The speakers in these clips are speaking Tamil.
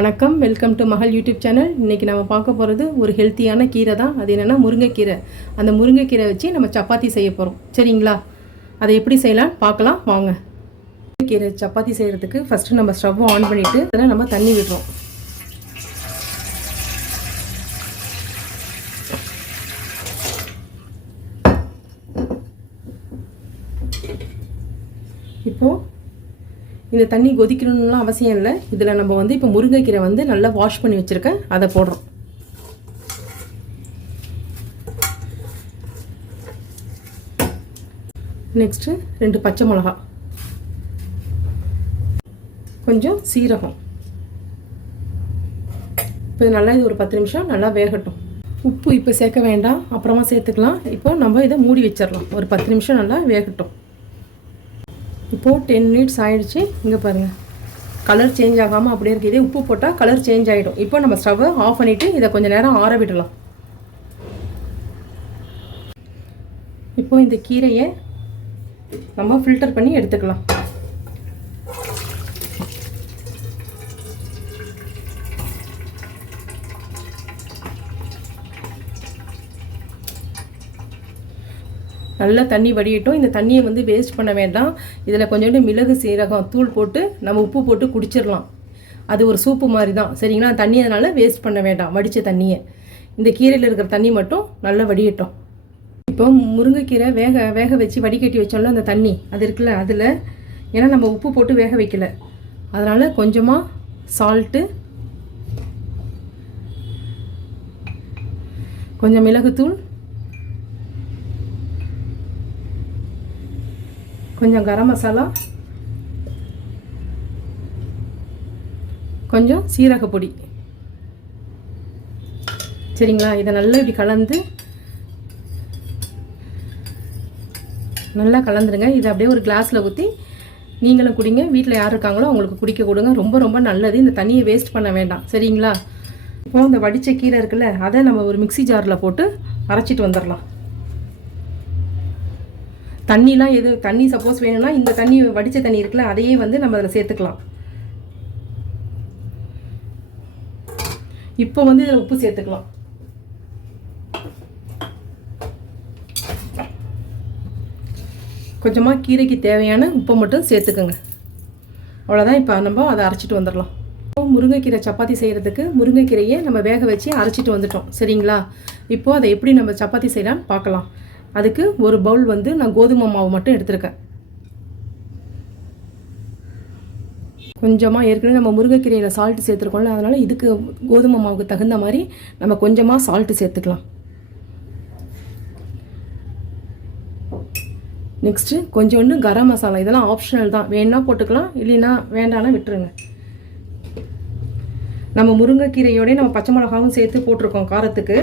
வணக்கம், வெல்கம் டு மகள் யூடியூப் சேனல். இன்றைக்கி நம்ம பார்க்க போகிறது ஒரு ஹெல்த்தியான கீரை தான். அது என்னென்னா முருங்கைக்கீரை. அந்த முருங்கைக்கீரை வச்சு நம்ம சப்பாத்தி செய்ய போகிறோம். சரிங்களா? அதை எப்படி செய்யலாம் பார்க்கலாம் வாங்க. முருங்கைக்கீரை சப்பாத்தி செய்கிறதுக்கு ஃபஸ்ட்டு நம்ம ஸ்டவ் ஆன் பண்ணிவிட்டு அதில் நம்ம தண்ணி விடுறோம். இப்போது இந்த தண்ணி கொதிக்கணும்லாம் அவசியம் இல்லை. இதில் நம்ம வந்து இப்போ முருங்கைக்கீரை வந்து நல்லா வாஷ் பண்ணி வச்சுருக்கேன், அதை போடுறோம். நெக்ஸ்ட்டு 2 பச்சை மிளகா, கொஞ்சம் சீரகம். இப்போ நல்லா இது ஒரு 10 நிமிஷம் நல்லா வேகட்டும். உப்பு இப்போ சேர்க்க வேண்டாம், அப்புறமா சேர்த்துக்கலாம். இப்போ நம்ம இதை மூடி வச்சிடலாம். ஒரு 10 நிமிஷம் நல்லா வேகட்டும். இப்போது 10 மினிட்ஸ் ஆகிடுச்சு. இங்கே பாருங்கள், கலர் சேஞ்ச் ஆகாமல் அப்படியே இருக்குது. இதே உப்பு போட்டால் கலர் சேஞ்ச் ஆகிடும். இப்போ நம்ம ஸ்டவ்வை ஆஃப் பண்ணிவிட்டு இதை கொஞ்சம் நேரம் ஆற விடலாம். இப்போது இந்த கீரையை நம்ம ஃபில்டர் பண்ணி எடுத்துக்கலாம். நல்லா தண்ணி வடியட்டும். இந்த தண்ணியை வந்து வேஸ்ட் பண்ண வேண்டாம். இதில் கொஞ்சோண்டு மிளகு சீரகம் தூள் போட்டு நம்ம உப்பு போட்டு குடிச்சிடலாம். அது ஒரு சூப்பு மாதிரி தான். சரிங்களா? தண்ணி அதனால் வேஸ்ட் பண்ண வேண்டாம். வடித்த தண்ணியை இந்த கீரையில் இருக்கிற தண்ணி மட்டும் நல்லா வடியட்டும். இப்போ முருங்கைக்கீரை வேக வச்சு வடிகட்டி வச்சோம்ல, அந்த தண்ணி அது இருக்குல்ல, அதில் ஏன்னா நம்ம உப்பு போட்டு வேக வைக்கல, அதனால் கொஞ்சமாக சால்ட்டு, கொஞ்சம் மிளகுத்தூள், கொஞ்சம் கரம் மசாலா, கொஞ்சம் சீரகப்பொடி. சரிங்களா? இதை நல்லா இப்படி நல்லா கலந்துருங்க. இதை அப்படியே ஒரு கிளாஸில் ஊற்றி நீங்களும் குடிங்க. வீட்டில் யார் இருக்காங்களோ அவங்களுக்கு குடிக்க கொடுங்க. ரொம்ப ரொம்ப நல்லது. இந்த தண்ணியை வேஸ்ட் பண்ண வேண்டாம். சரிங்களா? இப்போ இந்த வடித்த கீரை இருக்குல்ல, அதை நம்ம ஒரு மிக்ஸி ஜாரில் போட்டு அரைச்சிட்டு வந்துடலாம். தண்ணிலாம் தண்ணி சப்போஸ் வேணும்னா இந்த தண்ணி வடித்த தண்ணி இருக்குல்ல, அதையே வந்து நம்ம அதில் சேர்த்துக்கலாம். இப்போ வந்து இதில் உப்பு சேர்த்துக்கலாம். கொஞ்சமாக கீரைக்கு தேவையான உப்பை மட்டும் சேர்த்துக்குங்க. அவ்வளோதான். இப்போ நம்ம அதை அரைச்சிட்டு வந்துடலாம். முருங்கைக்கீரை சப்பாத்தி செய்கிறதுக்கு முருங்கைக்கீரையை நம்ம வேக வச்சு அரைச்சிட்டு வந்துட்டோம். சரிங்களா? இப்போது அதை எப்படி நம்ம சப்பாத்தி செய்யலாம்னு பார்க்கலாம். அதுக்கு ஒரு பவுல் வந்து நான் கோதுமை மாவு மட்டும் எடுத்துருக்கேன். கொஞ்சமாக ஏற்கனவே நம்ம முருங்கைக்கீரையில் சால்ட்டு சேர்த்துருக்கோம்ல, அதனால் இதுக்கு கோதுமை மாவுக்கு தகுந்த மாதிரி நம்ம கொஞ்சமாக சால்ட்டு சேர்த்துக்கலாம். நெக்ஸ்ட்டு கொஞ்சோண்டு கரம் மசாலா. இதெல்லாம் ஆப்ஷனல் தான், வேணா போட்டுக்கலாம், இல்லைன்னா வேண்டாம்னா விட்டுருங்க. நம்ம முருங்கைக்கீரையோடய நம்ம பச்சை மிளகாவும் சேர்த்து போட்டிருக்கோம் காரத்துக்கு.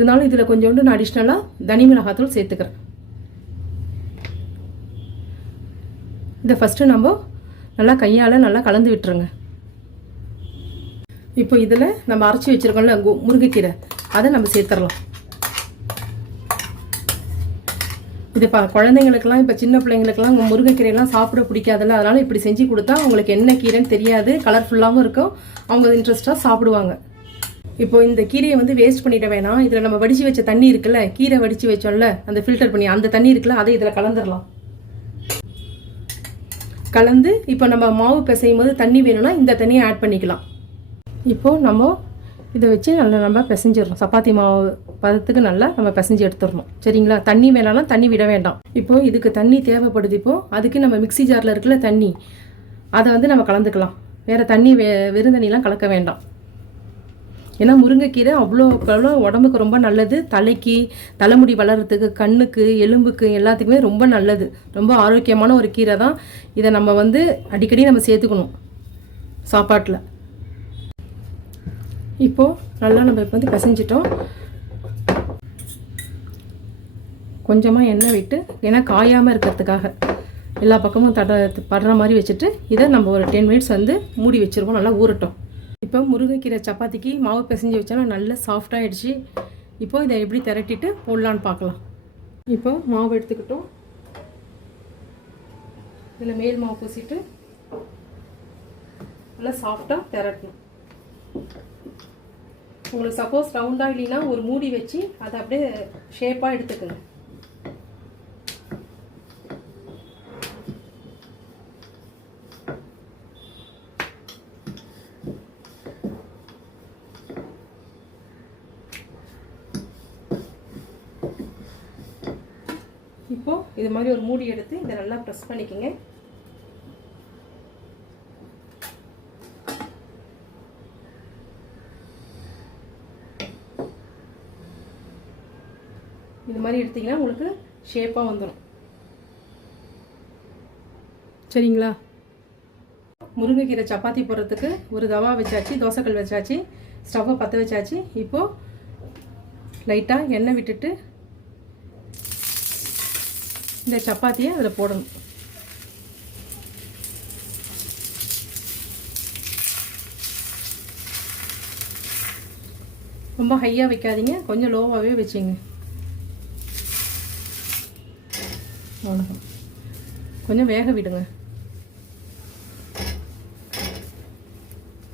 இதனால இதில் கொஞ்சோண்டு நான் அடிஷ்னலாக தனி மிளகாத்தூள் சேர்த்துக்கிறேன். இதை ஃபஸ்ட்டு நம்ம நல்லா கையால் நல்லா கலந்து விட்டுருங்க. இப்போ இதில் நம்ம அரைச்சி வச்சுருக்கோம்ல முருங்கைக்கீரை, அதை நம்ம சேர்த்துடலாம். இது குழந்தைங்களுக்கெல்லாம், இப்போ சின்ன பிள்ளைங்களுக்கெல்லாம் முருங்கைக்கீரையெல்லாம் சாப்பிட பிடிக்காதுல்ல, அதனால் இப்படி செஞ்சு கொடுத்தா அவங்களுக்கு என்ன கீரைன்னு தெரியாது, கலர்ஃபுல்லாகவும் இருக்கும், அவங்க இன்ட்ரெஸ்ட்டாக சாப்பிடுவாங்க. இப்போ இந்த கீரையை வந்து வேஸ்ட் பண்ணிட வேணாம். இதில் நம்ம வடித்து வச்ச தண்ணி இருக்குல்ல, கீரை வடித்து வச்சோம்ல, அந்த ஃபில்டர் பண்ணி அந்த தண்ணி இருக்குல்ல, அதை இதில் கலந்துடலாம். கலந்து இப்போ நம்ம மாவு பிசையும் போது தண்ணி வேணும்னா இந்த தண்ணியை ஆட் பண்ணிக்கலாம். இப்போது நம்ம இதை வச்சு நல்லா நம்ம பிசைஞ்சிடணும். சப்பாத்தி மாவு பதத்துக்கு நல்லா நம்ம பிசைஞ்சு எடுத்துடணும். சரிங்களா? தண்ணி வேணாம்னா தண்ணி விட வேண்டாம். இப்போது இதுக்கு தண்ணி தேவைப்படுது. இப்போது அதுக்கு நம்ம மிக்ஸி ஜாரில் இருக்குல்ல தண்ணி, அதை வந்து நம்ம கலந்துக்கலாம். வேறு தண்ணி வெறும் தண்ணிலாம் கலக்க வேண்டாம். ஏன்னா முருங்கைக்கீரை அவ்வளோ உடம்புக்கு ரொம்ப நல்லது. தலைக்கு, தலைமுடி வளர்கிறதுக்கு, கண்ணுக்கு, எலும்புக்கு எல்லாத்துக்குமே ரொம்ப நல்லது. ரொம்ப ஆரோக்கியமான ஒரு கீரை தான். இதை நம்ம வந்து அடிக்கடி நம்ம சேர்த்துக்கணும் சாப்பாட்டில். இப்போது நல்லா நம்ம இப்போ வந்து பிசைஞ்சிட்டோம். கொஞ்சமாக எண்ணெய் விட்டு, ஏன்னா காயாமல் இருக்கிறதுக்காக எல்லா பக்கமும் படுற மாதிரி வச்சுட்டு இதை நம்ம ஒரு 10 மினிட்ஸ் வந்து மூடி வச்சுருவோம். நல்லா ஊறட்டும். இப்போ முருங்கைக்கீரை சப்பாத்திக்கு மாவு பிசைஞ்சு வச்சோன்னா நல்லா சாஃப்டாகிடுச்சு. இப்போது இதை எப்படி திரட்டிட்டு போடலான்னு பார்க்கலாம். இப்போ மாவு எடுத்துக்கிட்டோம். இதில் மேல் மாவு பூசிட்டு நல்லா சாஃப்டாக திரட்டணும். உங்களுக்கு சப்போஸ் ரவுண்டாக இல்லைன்னா ஒரு மூடி வச்சு அதை அப்படியே ஷேப்பாக எடுத்துக்கோங்க. இப்போது இது மாதிரி ஒரு மூடி எடுத்து இதை நல்லா ப்ரெஸ் பண்ணிக்கோங்க. இது மாதிரி எடுத்திங்கன்னா உங்களுக்கு ஷேப்பாக வந்துடும். சரிங்களா? முருங்கைக்கீரை சப்பாத்தி போடுறதுக்கு ஒரு தவா வச்சாச்சு, தோசைக்கல் வச்சாச்சு, ஸ்டவ்வை பற்ற வச்சாச்சு. இப்போது லைட்டாக எண்ணெய் விட்டுட்டு இந்த சப்பாத்தியை அதில் போடணும். ரொம்ப ஹையாக வைக்காதீங்க, கொஞ்சம் லோவாகவே வச்சுங்க. அவ்வளோதான், கொஞ்சம் வேக விடுங்க.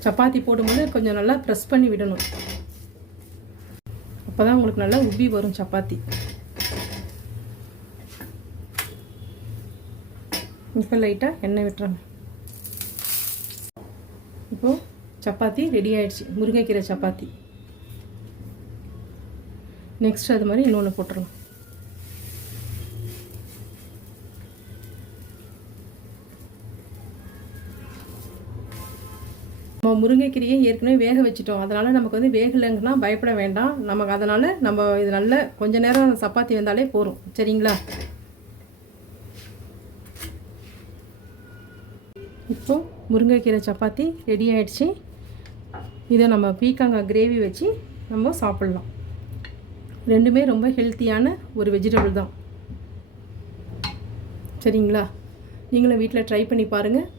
சப்பாத்தி போடும்போது கொஞ்சம் நல்லா ப்ரெஸ் பண்ணி விடணும். அப்போ தான் உங்களுக்கு நல்லா உப்பி வரும் சப்பாத்தி. இப்போ லைட்டாக எண்ணெய் விட்டுறாங்க. இப்போது சப்பாத்தி ரெடி ஆயிடுச்சு, முருங்கைக்கீரை சப்பாத்தி. நெக்ஸ்ட் அது மாதிரி இன்னொன்று போட்டுடலாம். நம்ம முருங்கைக்கீரையை ஏற்கனவே வேக வச்சுட்டோம், அதனால் நமக்கு வந்து வேகலைங்கன்னா பயப்பட வேண்டாம். நமக்கு அதனால் நம்ம இது நல்ல கொஞ்சம் நேரம் சப்பாத்தி வந்தாலே போதும். சரிங்களா? இப்போ முருங்கைக்கீரை சப்பாத்தி ரெடி ஆயிடுச்சு. இதை நம்ம பீக்கங்காய் கிரேவி வச்சு நம்ம சாப்பிட்லாம். ரெண்டுமே ரொம்ப ஹெல்த்தியான ஒரு வெஜிடபிள் தான். சரிங்களா? நீங்களும் வீட்டில் ட்ரை பண்ணி பாருங்கள்.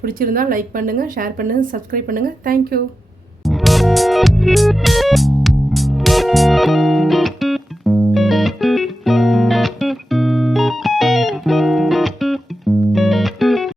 பிடிச்சிருந்தால் லைக் பண்ணுங்கள், ஷேர் பண்ணுங்கள், சப்ஸ்கிரைப் பண்ணுங்கள். தேங்க்யூ.